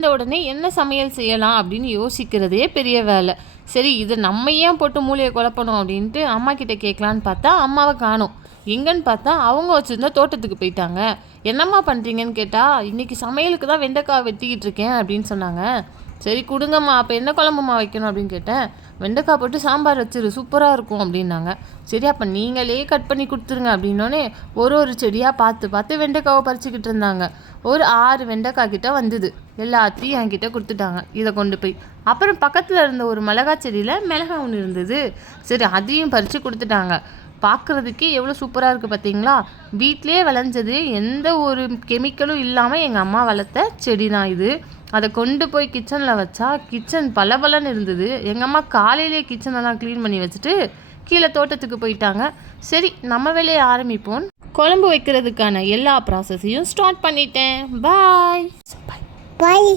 இந்த உடனே என்ன சமையல் செய்யலாம் அப்படின்னு யோசிக்கிறதே பெரிய வேலை. சரி, இது நம்ம ஏன் போட்டு மூளையை குழப்பணும் அப்படின்ட்டு அம்மா கிட்ட கேட்கலான்னு பார்த்தா அம்மாவை காணோம். எங்கன்னு பார்த்தா அவங்க வச்சுருந்தா தோட்டத்துக்கு போயிட்டாங்க. என்னம்மா பண்ணுறீங்கன்னு கேட்டால், இன்றைக்கி சமையலுக்கு தான் வெண்டைக்காய் வெட்டிக்கிட்டு இருக்கேன் அப்படின்னு சொன்னாங்க. சரி கொடுங்கம்மா, அப்போ என்ன குழம்புமா வைக்கணும் அப்படின்னு கேட்டேன். வெண்டைக்காய் போட்டு சாம்பார் வச்சிரு, சூப்பராக இருக்கும் அப்படின்னாங்க. சரி அப்போ நீங்களே கட் பண்ணி கொடுத்துருங்க அப்படின்னோடனே ஒரு செடியாக பார்த்து பார்த்து வெண்டைக்காவை பறிச்சுக்கிட்டு இருந்தாங்க. ஒரு 6 வெண்டைக்காய் கிட்ட வந்தது. எல்லாத்தையும் என்கிட்ட கொடுத்துட்டாங்க. இதை கொண்டு போய் அப்புறம் பக்கத்தில் இருந்த ஒரு மிளகா செடியில் மிளகா ஒன்று இருந்தது. சரி அதையும் பறித்து கொடுத்துட்டாங்க. பார்க்குறதுக்கே எவ்வளோ சூப்பராக இருக்குது பார்த்தீங்களா? வீட்டிலே விளைஞ்சது, எந்த ஒரு கெமிக்கலும் இல்லாமல் எங்கள் அம்மா வளர்த்த செடி தான் இது. அதை கொண்டு போய் கிச்சனில் வச்சா கிச்சன் பலபலன்னு இருந்தது. எங்கள் அம்மா காலையிலே கிச்சனெல்லாம் க்ளீன் பண்ணி வச்சுட்டு கீழே தோட்டத்துக்கு போயிட்டாங்க. சரி நம்ம வேலையை ஆரம்பிப்போம். குழம்பு வைக்கிறதுக்கான எல்லா ப்ராசஸையும் ஸ்டார்ட் பண்ணிட்டேன். பாய்.